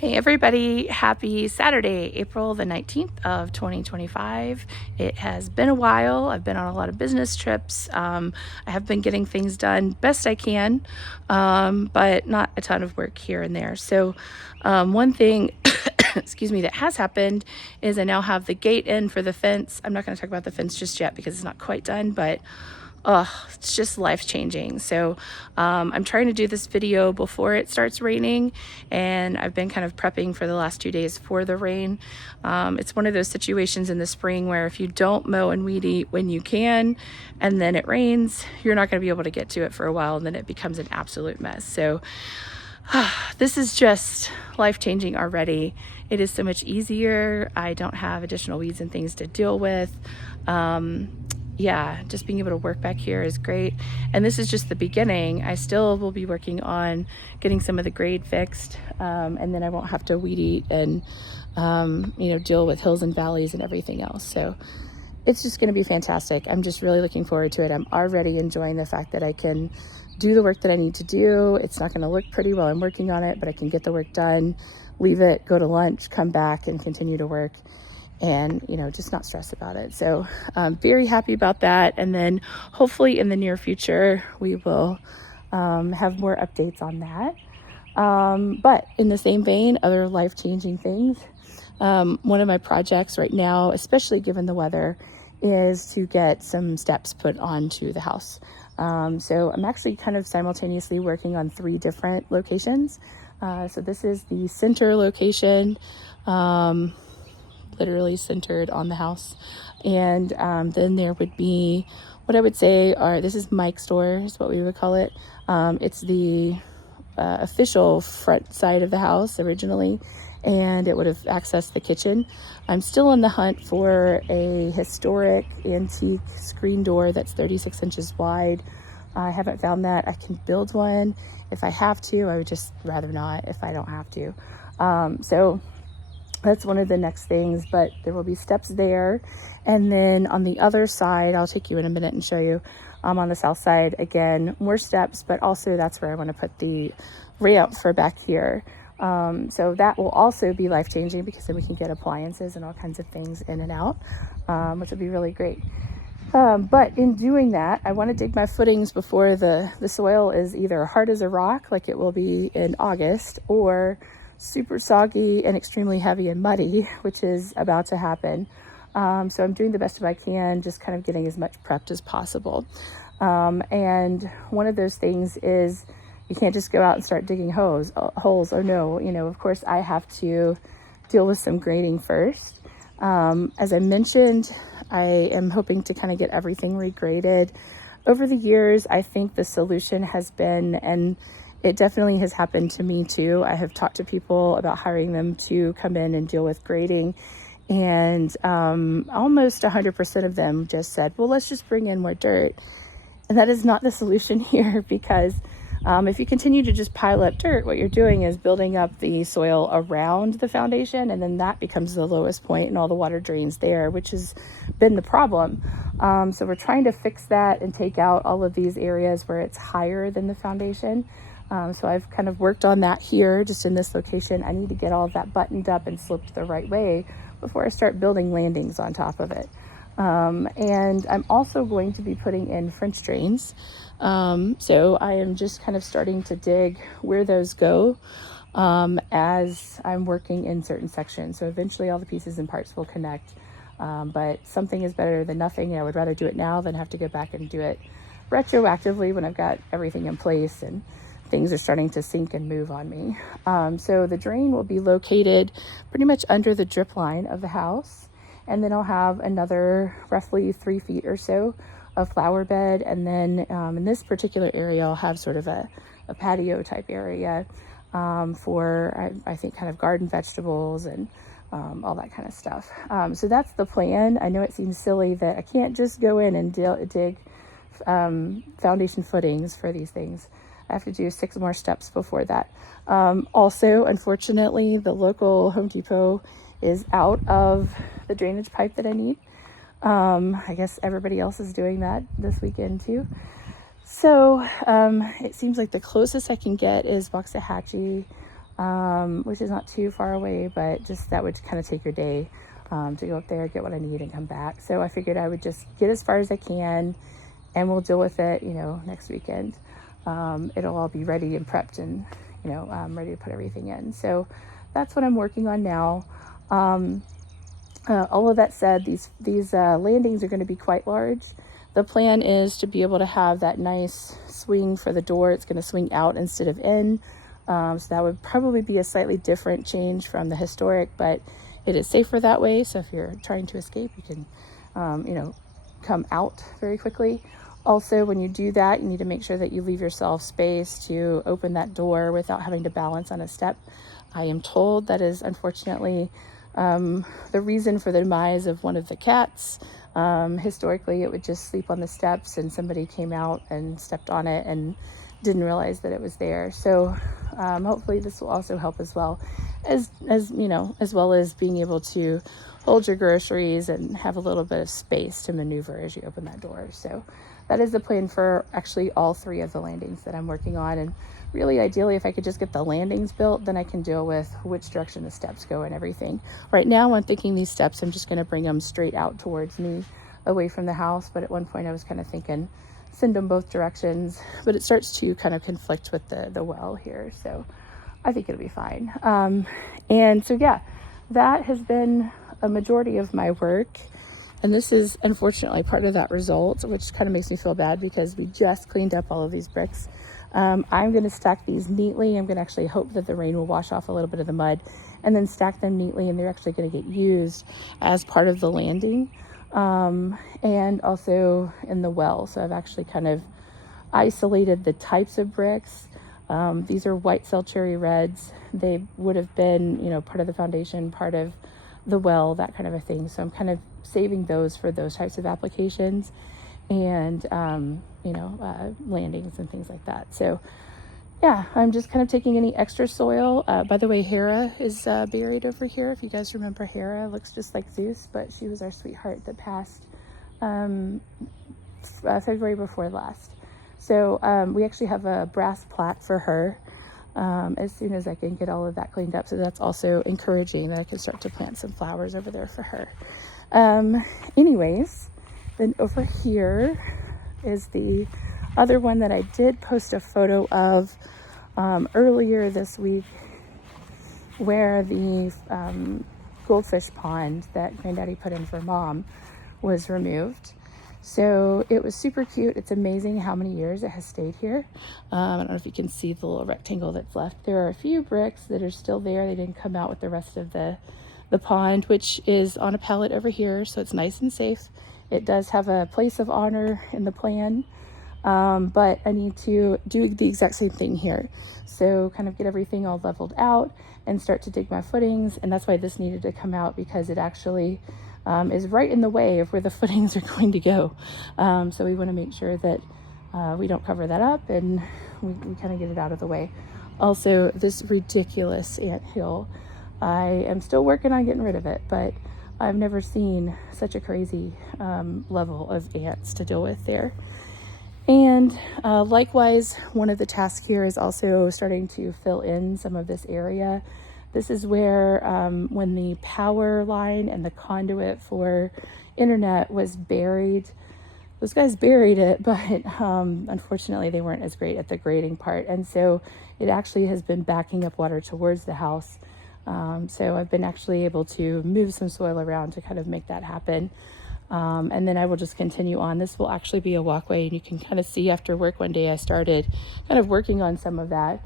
Hey everybody, happy Saturday, April the 19th of 2025. It has been a while. I've been on a lot of business trips. I have been getting things done best I can, but not a ton of work here and there. So one thing, excuse me, that has happened is I now have the gate in for the fence. I'm not going to talk about the fence just yet because it's not quite done, but it's just life-changing. So I'm trying to do this video before it starts raining, and I've been kind of prepping for the last 2 days for the rain. It's one of those situations in the spring where if you don't mow and weed eat when you can, and then it rains, you're not going to be able to get to it for a while, and then it becomes an absolute mess. So this is just life-changing already. It is so much easier. I don't have additional weeds and things to deal with. Yeah, just being able to work back here is great. And this is just the beginning. I still will be working on getting some of the grade fixed, and then I won't have to weed eat and deal with hills and valleys and everything else. So it's just going to be fantastic. I'm just really looking forward to it. I'm already enjoying the fact that I can do the work that I need to do. It's not going to look pretty while I'm working on it, but I can get the work done, leave it, go to lunch, come back and continue to work, and just not stress about it. So I'm very happy about that. And then hopefully in the near future we will have more updates on that. But in the same vein, other life-changing things. One of my projects right now, especially given the weather, is to get some steps put onto the house. So I'm actually kind of simultaneously working on 3 different locations. So this is the center location, literally centered on the house. And then there would be what I would say this is Mike's door is what we would call it. It's the official front side of the house originally, and it would have accessed the kitchen. I'm still on the hunt for a historic antique screen door that's 36 inches wide. I haven't found that. I can build one if I have to. I would just rather not if I don't have to. So that's one of the next things, but there will be steps there. And then on the other side, I'll take you in a minute and show you, on the south side, again, more steps, but also that's where I want to put the ramp for back here. So that will also be life-changing because then we can get appliances and all kinds of things in and out, which will be really great. But in doing that, I want to dig my footings before the soil is either hard as a rock, like it will be in August, or super soggy and extremely heavy and muddy, which is about to happen. So I'm doing the best I can, just kind of getting as much prepped as possible. And one of those things is you can't just go out and start digging holes. Oh no, of course I have to deal with some grading first. As I mentioned, I am hoping to kind of get everything regraded. Over the years, I think the solution has been, and it definitely has happened to me too. I have talked to people about hiring them to come in and deal with grading, and almost 100% of them just said, well, let's just bring in more dirt. And that is not the solution here, because if you continue to just pile up dirt, what you're doing is building up the soil around the foundation, and then that becomes the lowest point and all the water drains there, which has been the problem. So we're trying to fix that and take out all of these areas where it's higher than the foundation. So I've kind of worked on that here, just in this location. I need to get all of that buttoned up and sloped the right way before I start building landings on top of it. And I'm also going to be putting in French drains. So I am just kind of starting to dig where those go, as I'm working in certain sections. So eventually all the pieces and parts will connect. But something is better than nothing. I would rather do it now than have to go back and do it retroactively when I've got everything in place and things are starting to sink and move on me. So the drain will be located pretty much under the drip line of the house. And then I'll have another roughly 3 feet or so of flower bed. And then in this particular area, I'll have sort of a patio type area for, I think, kind of garden vegetables and all that kind of stuff. So that's the plan. I know it seems silly that I can't just go in and dig foundation footings for these things. I have to do 6 more steps before that. Also, unfortunately, the local Home Depot is out of the drainage pipe that I need. I guess everybody else is doing that this weekend too. So it seems like the closest I can get is Waxahachie which is not too far away, but just that would kind of take your day to go up there, get what I need, and come back. So I figured I would just get as far as I can, and we'll deal with it, next weekend. It'll all be ready and prepped, and ready to put everything in. So that's what I'm working on now. All of that said, these landings are going to be quite large. The plan is to be able to have that nice swing for the door. It's going to swing out instead of in. So that would probably be a slightly different change from the historic, but it is safer that way. So if you're trying to escape, you can, come out very quickly. Also, when you do that, you need to make sure that you leave yourself space to open that door without having to balance on a step. I am told that is unfortunately the reason for the demise of one of the cats. Historically, it would just sleep on the steps, and somebody came out and stepped on it and didn't realize that it was there. So hopefully this will also help as well as being able to hold your groceries and have a little bit of space to maneuver as you open that door. So that is the plan for actually all 3 of the landings that I'm working on. And really, ideally, if I could just get the landings built, then I can deal with which direction the steps go and everything. Right now, I'm thinking these steps, I'm just going to bring them straight out towards me, away from the house. But at one point I was kind of thinking send them both directions, but it starts to kind of conflict with the well here. So I think it'll be fine. And so, yeah, that has been a majority of my work. And this is unfortunately part of that result, which kind of makes me feel bad because we just cleaned up all of these bricks. I'm going to stack these neatly. I'm going to actually hope that the rain will wash off a little bit of the mud, and then stack them neatly, and they're actually going to get used as part of the landing, and also in the well. So I've actually kind of isolated the types of bricks. These are white cell cherry reds. They would have been, part of the foundation, part of the well, that kind of a thing. So I'm kind of saving those for those types of applications, and landings and things like that. So yeah, I'm just kind of taking any extra soil. By the way, Hera is buried over here. If you guys remember Hera, looks just like Zeus, but she was our sweetheart that passed February before last. So we actually have a brass plaque for her as soon as I can get all of that cleaned up. So that's also encouraging that I can start to plant some flowers over there for her. Anyways, then over here is the other one that I did post a photo of earlier this week, where the goldfish pond that Granddaddy put in for Mom was removed. So it was super cute. It's amazing how many years it has stayed here. I don't know if you can see the little rectangle that's left. There are a few bricks that are still there. They didn't come out with the rest of the pond, which is on a pallet over here, so it's nice and safe. It does have a place of honor in the plan, but I need to do the exact same thing here. So kind of get everything all leveled out and start to dig my footings, and that's why this needed to come out, because it actually is right in the way of where the footings are going to go. So we want to make sure that we don't cover that up, and we kind of get it out of the way. Also, this ridiculous anthill, I am still working on getting rid of it, but I've never seen such a crazy level of ants to deal with there. And likewise, one of the tasks here is also starting to fill in some of this area. This is where when the power line and the conduit for internet was buried, those guys buried it, but unfortunately they weren't as great at the grading part. And so it actually has been backing up water towards the house. So I've been actually able to move some soil around to kind of make that happen. And then I will just continue on. This will actually be a walkway, and you can kind of see after work one day I started kind of working on some of that.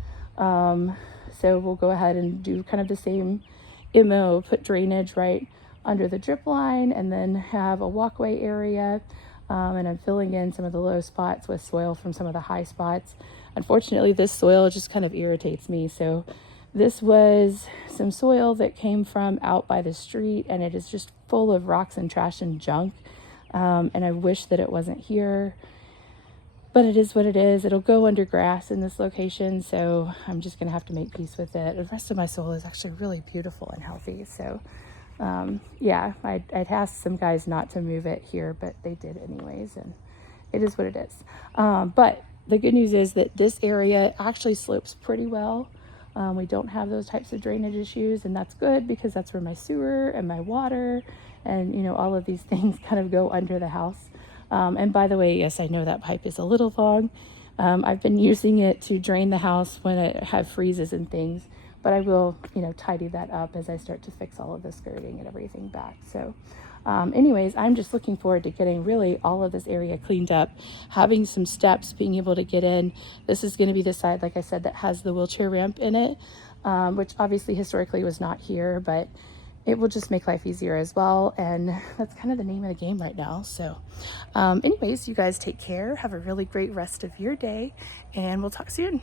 So we'll go ahead and do kind of the same MO, put drainage right under the drip line, and then have a walkway area. And I'm filling in some of the low spots with soil from some of the high spots. Unfortunately, this soil just kind of irritates me. So this was some soil that came from out by the street, and it is just full of rocks and trash and junk. And I wish that it wasn't here, but it is what it is. It'll go under grass in this location, so I'm just gonna have to make peace with it. The rest of my soil is actually really beautiful and healthy. So yeah, I'd asked some guys not to move it here, but they did anyways, and it is what it is. But the good news is that this area actually slopes pretty well. We don't have those types of drainage issues, and that's good because that's where my sewer and my water and, you know, all of these things kind of go under the house. And by the way, yes, I know that pipe is a little long. I've been using it to drain the house when I have freezes and things, but I will, you know, tidy that up as I start to fix all of the skirting and everything back. So anyways, I'm just looking forward to getting really all of this area cleaned up, having some steps, being able to get in. This is going to be the side, like I said, that has the wheelchair ramp in it, which obviously historically was not here, but it will just make life easier as well. And that's kind of the name of the game right now. So anyways, you guys take care. Have a really great rest of your day, and we'll talk soon.